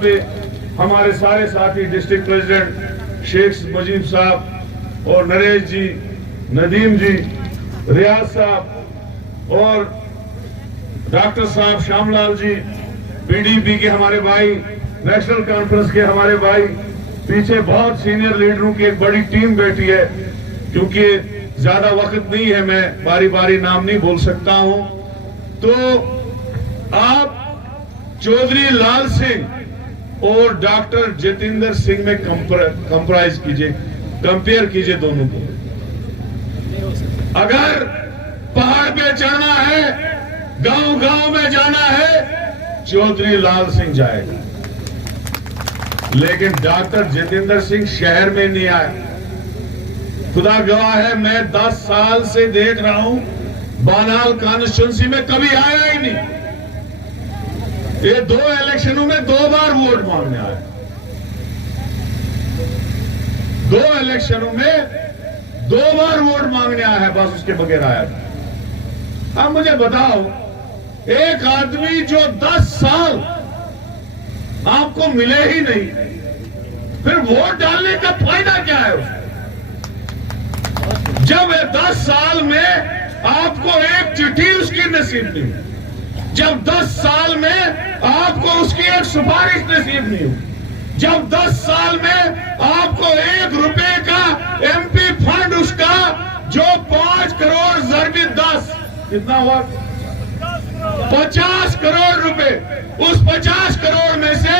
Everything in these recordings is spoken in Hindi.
पे हमारे सारे साथी डिस्ट्रिक्ट प्रेसिडेंट शेख मुजीब साहब और नरेश जी, नदीम जी, रियाज साहब और डॉक्टर साहब श्यामलाल जी, पीडीपी के हमारे भाई, नेशनल कॉन्फ्रेंस के हमारे भाई, पीछे बहुत सीनियर लीडरों की एक बड़ी टीम बैठी है। क्योंकि ज्यादा वक्त नहीं है, मैं बारी बारी नाम नहीं बोल सकता हूं, तो आप चौधरी लाल सिंह और डॉक्टर जितेंद्र सिंह में कंपेयर कीजिए दोनों को। अगर पहाड़ पे चढ़ना है, गांव गांव में जाना है, चौधरी लाल सिंह जाएगा, लेकिन डॉक्टर जितेंद्र सिंह शहर में नहीं आया। खुदा गवाह है, मैं 10 साल से देख रहा हूं, बानाल कॉन्स्टिट्यूंसी में कभी आया ही नहीं। ये 2 इलेक्शनों में 2 बार वोट मांगने आया, 2 इलेक्शनों में 2 बार वोट मांगने आया है, बस उसके बगैर आया था। अब मुझे बताओ, एक आदमी जो 10 साल आपको मिले ही नहीं, फिर वोट डालने का फायदा क्या है उसको? जब 10 साल में आपको एक चिट्ठी उसकी नसीब नहीं, जब 10 साल में आपको उसकी एक सिफारिश नसीब नहीं हुई, जब 10 साल में आपको 1 रुपए का एमपी फंड उसका जो 5 करोड़ ज़रबी 10 कितना हुआ, 50 करोड़ रुपए, उस 50 करोड़ में से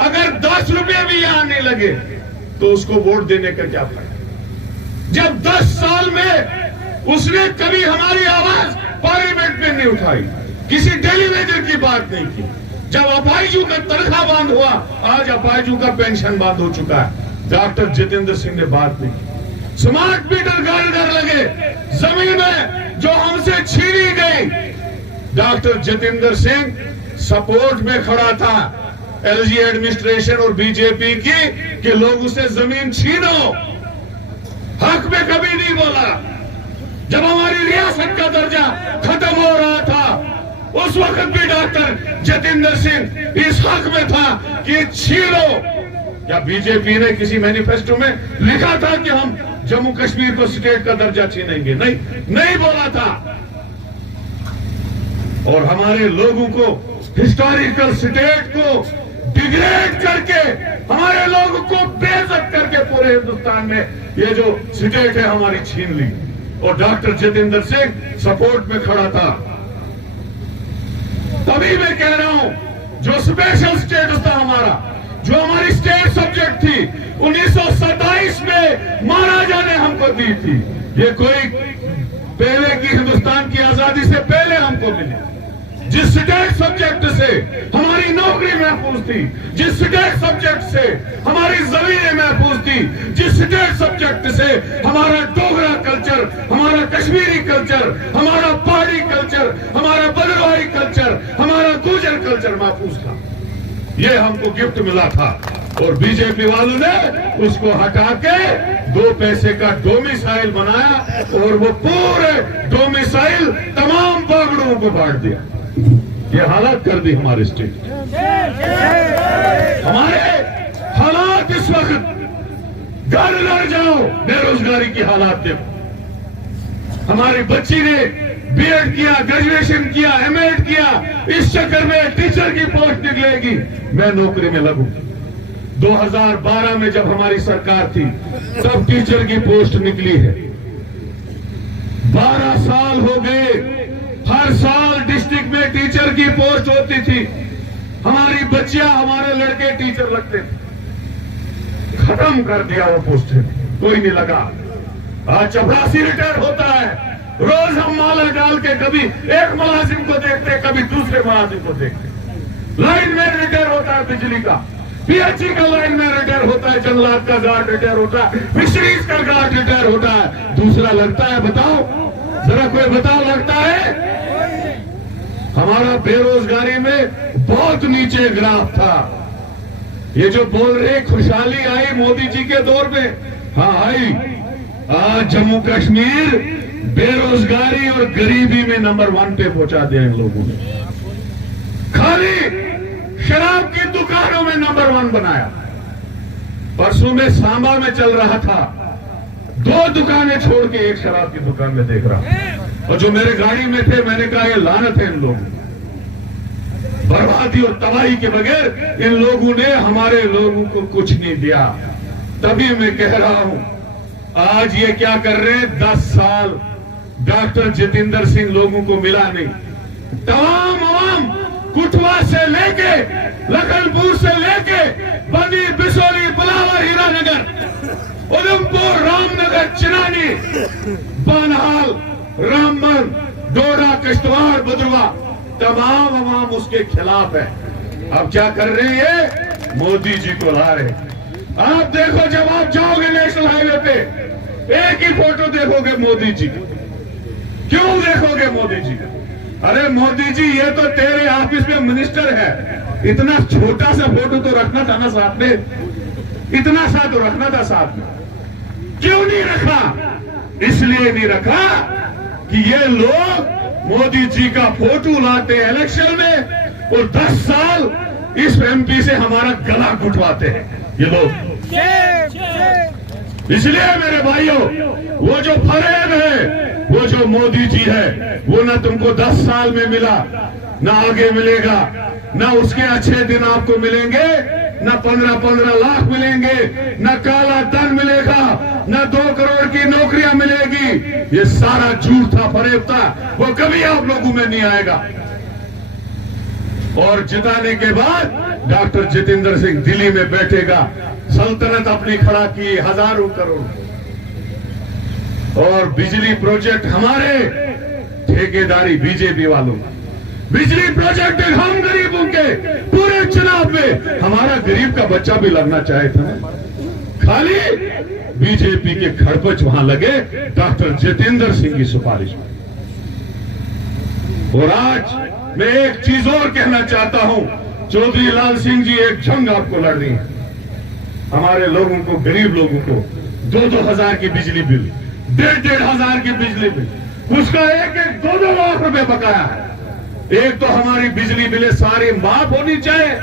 अगर 10 रुपए भी आने लगे तो उसको वोट देने का क्या फायदा? जब 10 साल में उसने कभी हमारी आवाज पार्लियामेंट में नहीं उठाई, किसी टेलीविजन की बात नहीं की, जब अपाहिजों का तनख्वाह बंद हुआ, आज अपाहिजों का पेंशन बंद हो चुका है, डॉक्टर जितेंद्र सिंह ने बात नहीं की। स्मार्ट मीटर घर लगे, जमीन में जो हमसे छीनी गई, डॉक्टर जितेंद्र सिंह सपोर्ट में खड़ा था एलजी एडमिनिस्ट्रेशन और बीजेपी की कि लोग उसे जमीन छीनो, हक में कभी नहीं बोला। जब हमारी रियासत का दर्जा खत्म हो रहा था, उस वक्त भी डॉक्टर जितेंद्र सिंह इस हक में था कि छीनो। क्या बीजेपी ने किसी मैनिफेस्टो में लिखा था कि हम जम्मू कश्मीर को स्टेट का दर्जा छीनेंगे? नहीं बोला था। और हमारे लोगों को हिस्टोरिकल स्टेट को डिग्रेड करके, हमारे लोगों को बेइज्जत करके पूरे हिंदुस्तान में ये जो स्टेट है हमारी छीन ली, और डॉक्टर जितेंद्र सिंह सपोर्ट में खड़ा था। तभी मैं कह रहा हूं, जो स्पेशल स्टेटस था हमारा, जो हमारी स्टेट सब्जेक्ट थी, 1927 में महाराजा ने हमको दी थी। ये कोई पहले की हिंदुस्तान की आजादी से पहले हमको मिली। जिस स्टेट सब्जेक्ट से हमारी नौकरी महफूज थी, जिस स्टेट सब्जेक्ट से हमारी जमीनें महफूज थी, जिस स्टेट सब्जेक्ट से हमारा डोगरा कल्चर, हमारा कश्मीरी कल्चर, हमारा पहाड़ी कल्चर, हमारा बदरवाही कल्चर, हमारा गुर्जर कल्चर महफूज था, ये हमको गिफ्ट मिला था। और बीजेपी वालों ने उसको हटा के 2 पैसे का डोमिसाइल बनाया, और वो पूरे डोमिसाइल तमाम बागड़ों को बांट दिया। ये हालात कर दी हमारे स्टेट। हमारे हालात इस वक्त घर जाओ, बेरोजगारी की हालात देखो। हमारी बच्ची ने बीएड किया, ग्रेजुएशन किया, एमएड किया, इस चक्कर में टीचर की पोस्ट निकलेगी, मैं नौकरी में लगूं। 2012 में जब हमारी सरकार थी, तब टीचर की पोस्ट निकली है। 12 साल हो गए, हर साल डिस्ट्रिक्ट में टीचर की पोस्ट होती थी, हमारी बच्चियां, हमारे लड़के टीचर लगते थे। खत्म कर दिया वो पोस्ट, कोई नहीं लगा। आज चपरासी रिटायर होता है, रोज हम माला डाल के कभी एक मुलाजिम को देखते, कभी दूसरे मुलाजिम को देखते। लाइनमैन रिटायर होता है बिजली का, पीएचई का लाइनमैन रिटायर होता है, जंगलात का गार्ड रिटायर होता है, फिशरीज का गार्ड रिटायर होता है, दूसरा लगता है। बताओ जरा, कोई बताओ लगता है? हमारा बेरोजगारी में बहुत नीचे ग्राफ था। ये जो बोल रहे खुशहाली आई मोदी जी के दौर में, हाँ आई। आज जम्मू कश्मीर बेरोजगारी और गरीबी में नंबर 1 पे पहुंचा दिया इन लोगों ने। खाली शराब की दुकानों में नंबर पहलवान बनाया। परसों में सांबा में चल रहा था, 2 दुकानें छोड़ के एक शराब की दुकान में देख रहा, और जो मेरे गाड़ी में थे मैंने कहा ये लानत है इन लोगों, बर्बादी और तबाही के बगैर इन लोगों ने हमारे लोगों को कुछ नहीं दिया। तभी मैं कह रहा हूं, आज ये क्या कर रहे हैं, 10 साल डॉक्टर जितेंद्र सिंह लोगों को मिला नहीं। तमाम आवाम कुटवा से लेके लखनपुर से लेके बनी, बिसोली, बिलावर, हीरानगर, उधमपुर, रामनगर, चिनानी, बनहाल, रामबन, डोडा, किश्तवाड़, भद्रवाह, तमाम आवाम उसके खिलाफ है। अब क्या कर रहे हैं, मोदी जी को ला रहे हैं। आप देखो, जब आप जाओगे नेशनल हाईवे पे, एक ही फोटो देखोगे मोदी जी। क्यों देखोगे मोदी जी? अरे मोदी जी, ये तो तेरे ऑफिस में मिनिस्टर है, इतना छोटा सा फोटो तो रखना था ना साथ में, इतना सा तो रखना था साथ में। क्यों नहीं रखा? इसलिए नहीं रखा कि ये लोग मोदी जी का फोटो लाते हैं इलेक्शन में और 10 साल इस एमपी से हमारा गला घुटवाते हैं ये लोग। इसलिए मेरे भाइयों, वो जो फरेब है, वो जो मोदी जी है, वो ना तुमको 10 साल में मिला, ना आगे मिलेगा, ना उसके अच्छे दिन आपको मिलेंगे, ना 15-15 लाख मिलेंगे, ना काला धन मिलेगा, ना 2 करोड़ की नौकरियां मिलेगी। ये सारा झूठ था, फरेब था, वो कभी आप लोगों में नहीं आएगा। और जिताने के बाद डॉक्टर जितेंद्र सिंह दिल्ली में बैठेगा, सल्तनत अपनी खड़ा की, हजारों करोड़, और बिजली प्रोजेक्ट हमारे, ठेकेदारी बीजेपी वालों, बिजली प्रोजेक्ट हम गरीबों के, पूरे चुनाव में हमारा गरीब का बच्चा भी लगना चाहे था, खाली बीजेपी के खड़पच वहां लगे डॉक्टर जितेंद्र सिंह की सिफारिश में। और आज मैं एक चीज और कहना चाहता हूं, चौधरी लाल सिंह जी, एक जंग आपको लड़नी है। हमारे लोगों को, गरीब लोगों को 2-2 हजार की बिजली बिल, 1,500 हजार की बिजली बिल, उसका एक 2-2 लाख रुपए बकाया है। एक तो हमारी बिजली बिलें सारी माफ होनी चाहिए,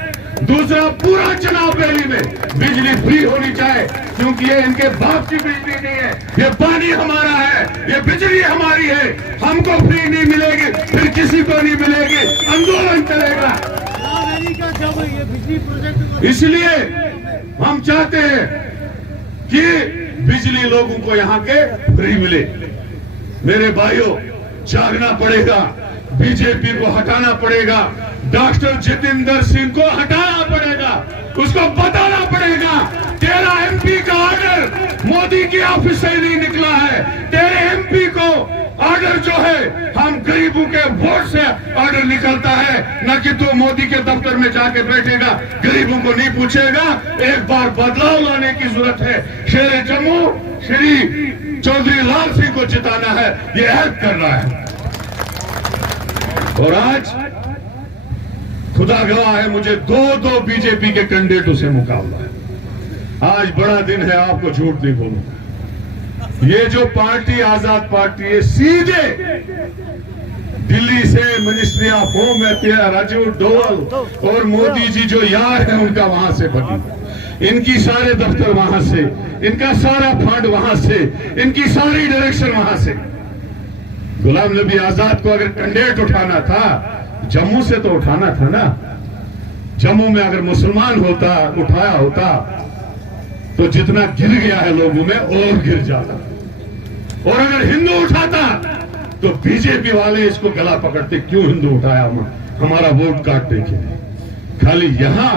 दूसरा पूरा चुनाव रैली में बिजली फ्री होनी चाहिए, क्योंकि ये इनके बाप की बिजली नहीं है, ये पानी हमारा है, ये बिजली हमारी है। हमको फ्री नहीं मिलेगी, फिर किसी को नहीं मिलेगी, आंदोलन चलेगा। इसलिए हम चाहते हैं कि बिजली लोगों को यहाँ के फ्री मिले। मेरे भाइयों, जागना पड़ेगा, बीजेपी को हटाना पड़ेगा, डॉक्टर जितेंद्र सिंह को हटाना पड़ेगा, उसको बताना पड़ेगा तेरा एमपी का ऑर्डर मोदी की ऑफिस से नहीं निकला है, तेरे एमपी को ऑर्डर जो है हम गरीबों के वोट से ऑर्डर निकलता है, न कि तू मोदी के दफ्तर में जाके बैठेगा, गरीबों को नहीं पूछेगा। एक बार बदलाव लाने की जरूरत है। शेर जम्मू श्री चौधरी लाल सिंह को जिताना है, ये ऐड कर रहा है। और आज खुदा गवाह है, मुझे 2 बीजेपी के कैंडिडेटों से मुकाबला है। आज बड़ा दिन है, आपको झूठ नहीं बोलूंगा। ये जो पार्टी आजाद पार्टी है, सीधे दिल्ली से ministry of home affair Rajiv Doval और मोदी जी जो यार है उनका वहां से बनी, इनकी सारे दफ्तर वहां से, इनका सारा फंड वहां से, इनकी सारी डायरेक्शन वहां से। गुलाम नबी आजाद को अगर कैंडिडेट उठाना था, जम्मू से तो उठाना था ना। जम्मू में अगर मुसलमान होता, उठाया होता, तो जितना गिर गया है लोगों में और गिर जाता। और अगर हिंदू उठाता तो बीजेपी वाले इसको गला पकड़ते, क्यों हिंदू उठाया, हमारा वोट काटने के लिए। खाली यहां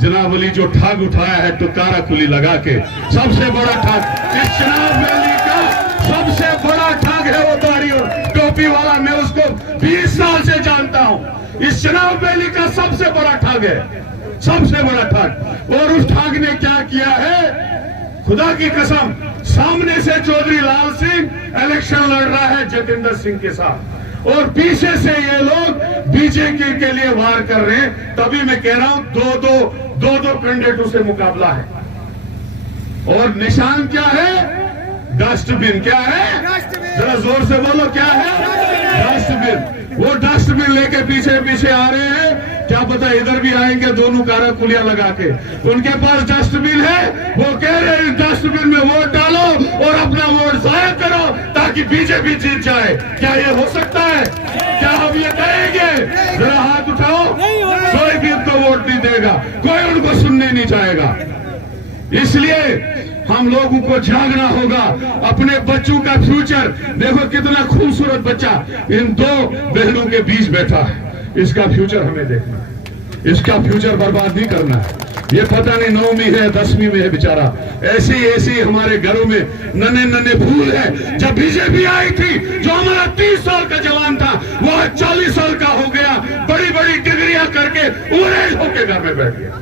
जनाब अली जो ठाग उठाया है टुकारा कुली लगा के, सबसे बड़ा ठाग इस चुनाव रैली का, सबसे बड़ा ठाग है वो दाढ़ी और टोपी वाला। मैं उसको 20 साल से जानता हूं। इस चुनाव रैली का सबसे बड़ा ठाग है, सबसे बड़ा ठाग। और उस ठाग ने क्या किया है, खुदा की कसम, सामने से चौधरी लाल सिंह इलेक्शन लड़ रहा है जितेंद्र सिंह के साथ, और पीछे से ये लोग बीजेपी के लिए वार कर रहे हैं। तभी मैं कह रहा हूं, दो कैंडिडेटों से मुकाबला है। और निशान क्या है, डस्टबिन। क्या है, जरा जोर से बोलो, क्या है, डस्टबिन। वो डस्टबिन लेके पीछे पीछे आ रहे हैं। क्या पता इधर भी आएंगे दोनों कारा कुलिया लगा के। उनके पास डस्टबिन है, वो कह रहे हैं डस्टबिन में वोट डालो और अपना वोट जाया करो ताकि बीजेपी जीत जाए। क्या ये हो सकता है? क्या हम ये कहेंगे? जरा हाथ उठाओ। कोई भी उनको वोट नहीं देगा, कोई उनको सुनने नहीं जाएगा। इसलिए हम लोगों को जागना होगा। अपने बच्चों का फ्यूचर देखो, कितना खूबसूरत बच्चा इन दो बहनों के बीच बैठा है। इसका फ्यूचर हमें देखना है, इसका फ्यूचर बर्बाद नहीं करना है। ये पता नहीं 9वीं है 10वीं में है बेचारा। ऐसी हमारे घरों में नन्हे नन्हे फूल है। जब बीजेपी आई थी, जो हमारा 30 साल का जवान था, वो 40 साल का हो गया, बड़ी बड़ी डिग्रियां करके ओवरेज होके घर में बैठ गया।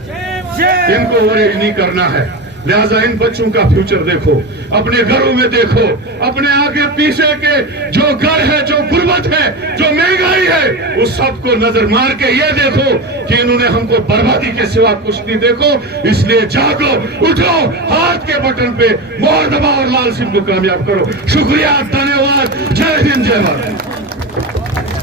इनको ओवरेज नहीं करना है। लिहाजा इन बच्चों का फ्यूचर देखो, अपने घरों में देखो, अपने आगे पीछे के जो घर है, जो गुर्बत है, जो महंगाई है, उस सबको नजर मार के ये देखो कि इन्होंने हमको बर्बादी के सिवा कुछ नहीं। देखो, इसलिए जागो, उठो, हाथ के बटन पे मोहर दबाओ और लाल सिंह को कामयाब करो। शुक्रिया, धन्यवाद, जय हिंद, जय भारत।